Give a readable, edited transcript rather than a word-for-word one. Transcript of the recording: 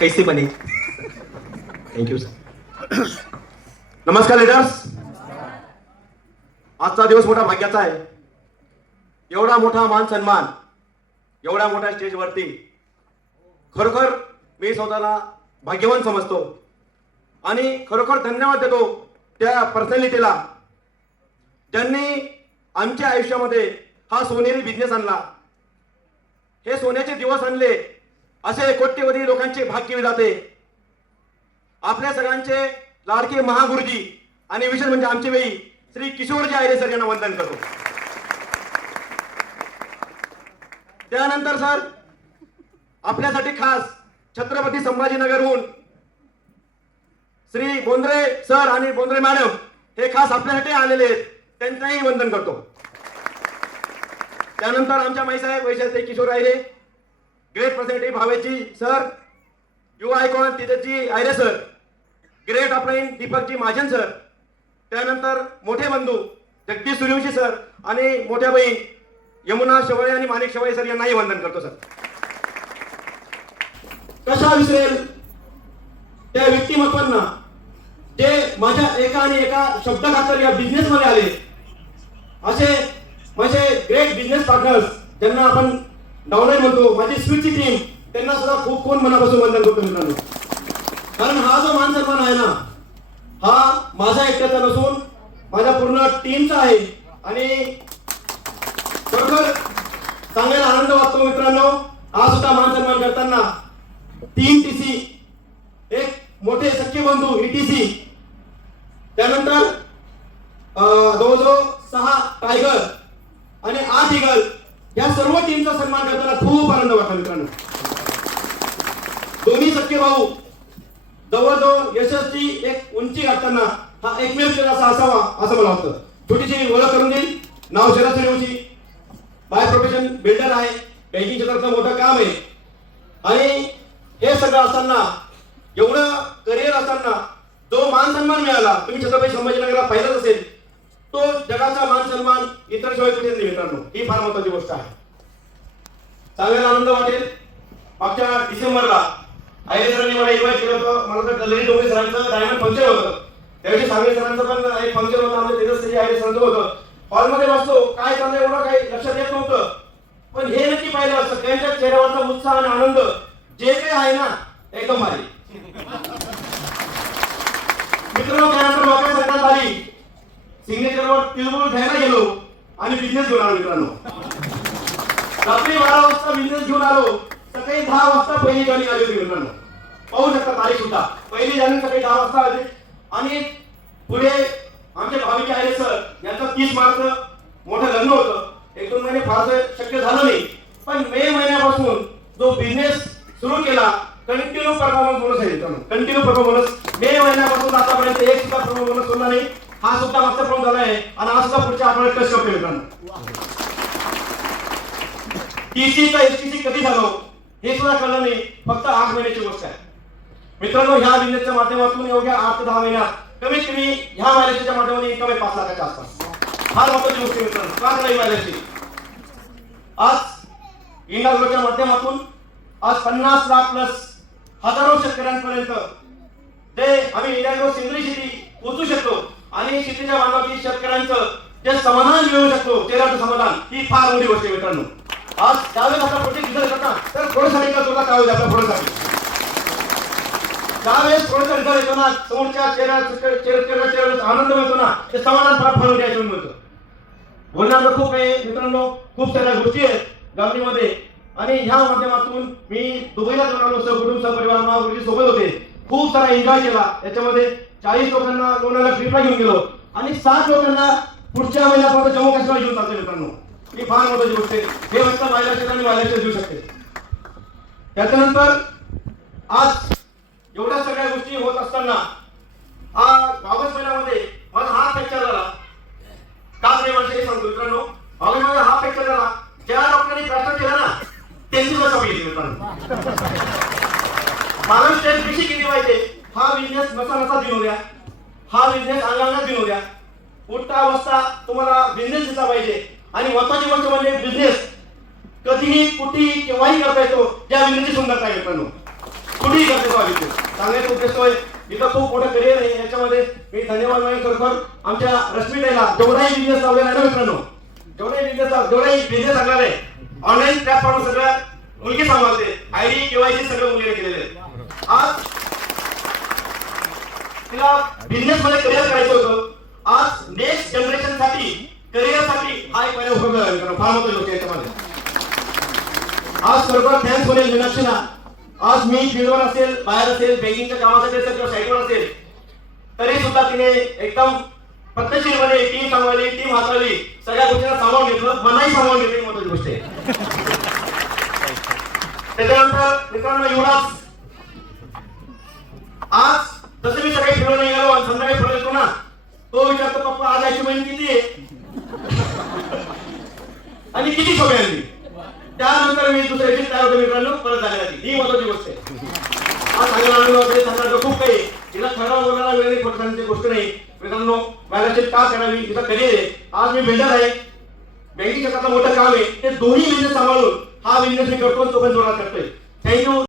कैसे बने. Thank you sir. नमस्कार लीडर्स. आजचा दिवस मोठा भाग्याचा आहे. एवढा मोठा मान सन्मान एवढ्या मोठ्या स्टेजवरती खरोखर मी स्वतःला भाग्यवान समजतो आणि खरोखर धन्यवाद देतो त्या पर्सनॅलिटीला ज्यांनी आमच्या आयुष्यामध्ये हा सोनेरी बिझनेस आणला. हे सोन्याचे दिवस आणले. असे कोट्यवधी लोकांचे भाग्य विधाते आपल्या सगळ्यांचे लाडके महागुरुजी आणि विशेष म्हणजे आमचे वेळी श्री किशोरजी आयरे सर यांना वंदन करतो. त्यानंतर सर आपल्यासाठी खास छत्रपती संभाजीनगरहून श्री बोंद्रे सर आणि बोंद्रे मॅडम हे खास आपल्यासाठी आलेले आहेत. त्यांचंही वंदन करतो. त्यानंतर आमच्या माईसाहेब वैशाली किशोर आयरे, ग्रेट पर्सनॅलिटी भावेची सर, युवा आयकॉन तिथेची आयरे सर, ग्रेट ऑफलाईन दीपकजी महाजन सर, त्यानंतर मोठे बंधू जगदीश सूर्यवंशी सर आणि मोठ्या बहीण यमुना शेवाळे आणि माणिक शेवाळे सर यांनाही वंदन करतो. सर कशा विसरेल त्या व्यक्तिमत्वांना जे माझ्या एका आणि एका शब्दखातर या बिझनेस मध्ये आले. असे माझे ग्रेट बिझनेस पार्टनर्स ज्यांना आपण डाऊनलाईन म्हणतो, माझी स्वीटची टीम, त्यांना सुद्धा खूप खूप मनापासून वंदन करतो मित्रांनो. कारण हा जो मान सन्मान आहे ना, हा माझा एकट्याचा नसून माझ्या पूर्ण टीमचा आहे आणि खरोखर सांगायला आनंद वाटतो मित्रांनो. हा सुद्धा मान सन्मान करताना 3 TC, एक मोठे सख्खे बंधू ETC, त्यानंतर जवळजवळ 6 टायगर आणि 8 ईगल या सर्व टीमचा सन्मान करताना खूप आनंद वाटतो मित्रांनो. दोन्ही सख्खे भाऊ जवळजवळ यशस्वी एक उंची गाठताना हा एकमेव असा असावा असं मला वाटतं. छोटीशी ओळख करून देईल. नाव Sharad Suryavanshi, by profession builder आहे. बँकिंग क्षेत्रातलं मोठं काम आहे आणि हे सगळं असताना एवढं करिअर असताना जो मान सन्मान मिळाला, तुम्ही छत्रपती संभाजीनगरला पाहिलंच असेल, तो जगाचा मान सन्मान इतर शिवाय कुठे नाही मित्रांनो. ही फार महत्वाची गोष्ट आहे. सांगायला आनंद वाटेल. मागच्या डिसेंबरला आयरे सरांनी मला इन्व्हाइट केलं होतं. मला तर कलरी डोंगरे सरांचं डायमंड फंक्शन होतं. त्यावेळी सांगली सरांचं पण एक फंक्शन होतं. आमच्या तेजस्वी आयरे सरांचं होतं. हॉलमध्ये बसलो, काय चाललंय एवढं काही लक्षात येत नव्हतं. पण हे नक्की पाहिलं सगळ्यांच्या चेहऱ्यावरचा उत्साह आणि आनंद जे काही आहे ना, एकदम भारी मित्रांनो. त्यानंतर लोकांना सांगण्यात आली, सिग्नेचरवर तिळगुळ घ्यायला गेलो आणि बिझनेस घेऊन आलो मित्रांनो. रात्री 12 वाजता बिझनेस घेऊन आलो. सकाळी 10 वाजता पहिली जॉईनिंग आली होती मित्रांनो. पाहू शकता तारीख सुद्धा. पहिली जॉईनिंग सकाळी 10 वाजता आली आणि पुढे आमचे भाविके आले सर यांचं 30 मार्च मोठं लग्न होतं. 1-2 महिने फारसं शक्य झालं नाही. पण मे महिन्यापासून जो बिझनेस सुरू केला, कंटिन्यू परफॉर्मन्स बोनस आहे मित्रांनो. कंटिन्यू परफॉर्मन्स मे महिन्यापासून आतापर्यंत एक सुद्धा परफॉर्मन्स सोडला नाही. हा सुद्धा मागचा प्रॉब्लेम झाला आहे आणि हा सुद्धा पुढच्या आठवड्यात टेस्ट करतो मित्रांनो. TC चा STC कधी झालो हे सुद्धा कळलं नाही. फक्त 8 महिन्याची गोष्ट आहे मित्रांनो. ह्या बिझनेसच्या माध्यमातून एवढ्या 8 ते 10 महिन्यात कमीत कमी ह्या मायलेजच्या माध्यमातून इन्कम आहे 5 लाखाच्या आसपास. फार महत्वाची गोष्ट मित्रांनो. 5 लाख मायलेजची. आज इंडाग्रोच्या माध्यमातून आज 50 लाख प्लस हजारो शेतकऱ्यांपर्यंत ते आम्ही इंडाग्रो सेंद्रिय शेती पोहोचू शकतो आणि शेतीच्या बांधवाची शेतकऱ्यांचं जे समाधान मिळवू शकतो, चेहऱ्याचं समाधान, ही फार मोठी गोष्ट आहे मित्रांनो. आज त्यावेळेस आपला प्रोजेक्ट रिझल्ट येतो ना, तर थोडंसाठी का तुला काय होईल आपल्या प्रोजेक्टसाठी. त्यावेळेस थोडंसं रिझल्ट येतो ना, समोरच्या चेहऱ्याचा आनंद मिळतो ना, ते समाधान फार फार मोठ्या मिळतं. बोलण्याचं खूप आहे मित्रांनो. खूप साऱ्या गोष्टी आहेत गावडीमध्ये आणि ह्या माध्यमातून मी दुबईला जाऊन आलो. सहकुटुंब सहपरिवार महागुरुजी सोबत होते. खूप सारा एन्जॉय केला. त्याच्यामध्ये 40 लोकांना लोणावळ्याला ट्रिपला घेऊन गेलो आणि 7 लोकांना पुढच्या महिन्यापर्यंत जम्मू काश्मीर घेऊन जातो मित्रांनो. ही फार मोठी गोष्ट आहे. हे फक्त महाराष्ट्र आणि महाराष्ट्र देऊ शकते. त्याच्यानंतर आज एवढ्या सगळ्या गोष्टी होत असताना ऑगस्ट महिन्यामध्ये माझा हात फ्रॅक्चर झाला. का प्रेमाचे सांगतो मित्रांनो. ऑगस्ट मध्ये हात फ्रॅक्चर झाला. ज्या डॉक्टरांनी प्रश्न केला ना त्यांची बसा पाहिजे मित्रांनो. मला स्टेज कशी किती पाहिजे. हा बिझनेस नसा दिनू द्या. हा बिझनेस अंगांना दिनू द्या. उठता बसता तुम्हाला बिझनेस दिसला पाहिजे. आणि महत्वाची गोष्ट म्हणजे बिझनेस कधीही कुठेही केव्हाही करता येतो. या बिझनेसची सुंदरता आहे मित्रांनो. कुठेही करते तो आदित्य सांगायचा उद्देश तो आहे. इथं खूप मोठं करिअर आहे याच्यामध्ये. मी धन्यवाद मागेन खरोखर आमच्या रश्मीताईला. जेवढाही बिझनेस लावलेला आहे ना मित्रांनो, जेवढाही बिझनेस लागणार आहे ऑनलाईन प्लॅटफॉर्म सगळं मुलगी सांभाळते. आयडी केवायसी सगळं मुलीने केलेलं आहे. आज तिला बिझनेस मध्ये करिअर करायचं होतं. आज नेक्स्ट जनरेशन साठी करिअर साठी हा एक पहिला उपक्रम आहे. फार मोठी गोष्ट याच्यामध्ये. आज खरोखर थँक्स बोलेल मीनाक्षीला. आज मी फील्डवर असेल, बाहेर असेल, बँकिंगच्या कामासाठी असेल किंवा साईटवर असेल, तरी सुद्धा तिने एकदम पद्धतशीरपणे टीम सांभाळली, टीम हाताळली, सगळ्या गोष्टींना सामावून घेतलं, मनाही सामावून घेतली. महत्वाची गोष्ट आहे. त्याच्यानंतर मित्रांनो एवढाच आज जसं मी सकाळी फिरवून निघालो आणि संध्याकाळी फिरवून येतो ना, तो विचारतो पप्पा आज अचीवमेंट किती आहे आणि किती शोभे आणली. त्यानंतर मी दुसऱ्या दिवशी तयार होतो मित्रांनो परत जाण्यासाठी. ही महत्वाची गोष्ट आहे. आज सांगायला आलेलो वगैरे सांगायला खूप काही. तिला खरं बोलायला वेळ नाही, खोटं सांगण्याची गोष्ट नाही. मित्रांनो मॅनेजमेंट का करावी, तिचा करिअर आहे. आज मी बिल्डर आहे, बँकिंग क्षेत्राचं मोठं काम आहे. ते दोन्ही बिझनेस सांभाळून हा बिझनेस मी करतो, तो पण जोरात करतोय. थँक्यू.